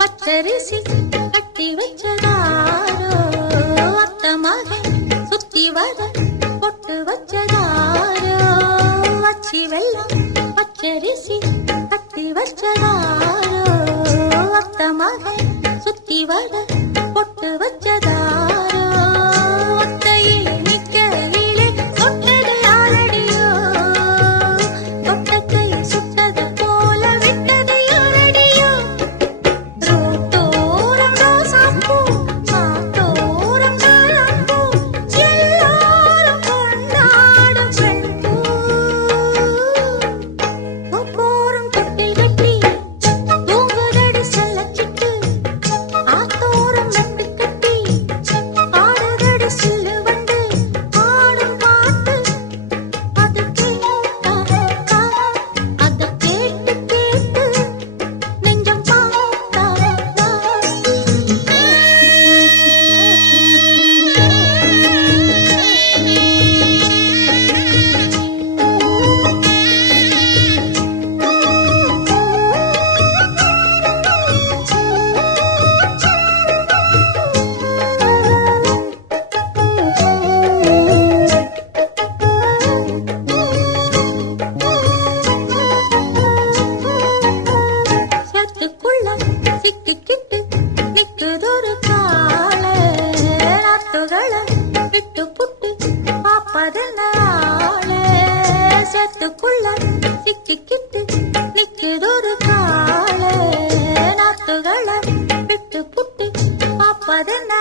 பச்சரிசி கட்டி வச்சதாரோ அத்த மகன் சுத்தி வர பொட்டு வச்சதாரோ அச்சி வெள்ளம் பச்சரிசி கட்டி வச்சதாரோ அத்த மகன் சுத்தி வர பொட்டு வச்சதாரோ ஒத்தையே நிக்கையிலே தொட்டது யாரடியோ தொட்டத்தை சுட்டது போல விட்டது யாரடியோ ரோட்டோரம் ரோசாப்பூ காத்தோரம் தாழம்பூ எல்லாரும் கொண்டாடும் பெண்பூ ஒப்போரம் தொட்டில் கட்டி தூங்குதடி செல்லச்சிட்டு ஆத்தோரம் மெட்டு கட்டி ஆடுதடி சில்லு வண்டு ஆடும் பாட்டு அது கேட்டா அத கேட்டு கேட்டு நெஞ்சம் பார்த்தா சேத்துக்குள்ள சிக்கிக்கிட்டு நிக்குதொரு காள நாத்துகள விட்டு புட்டு பாப்பதென்ன ஆள சேத்துக்குள்ள சிக்கிக்கிட்டு நிக்குதொரு காள நாத்துகள விட்டு புட்டு பாப்பதென்ன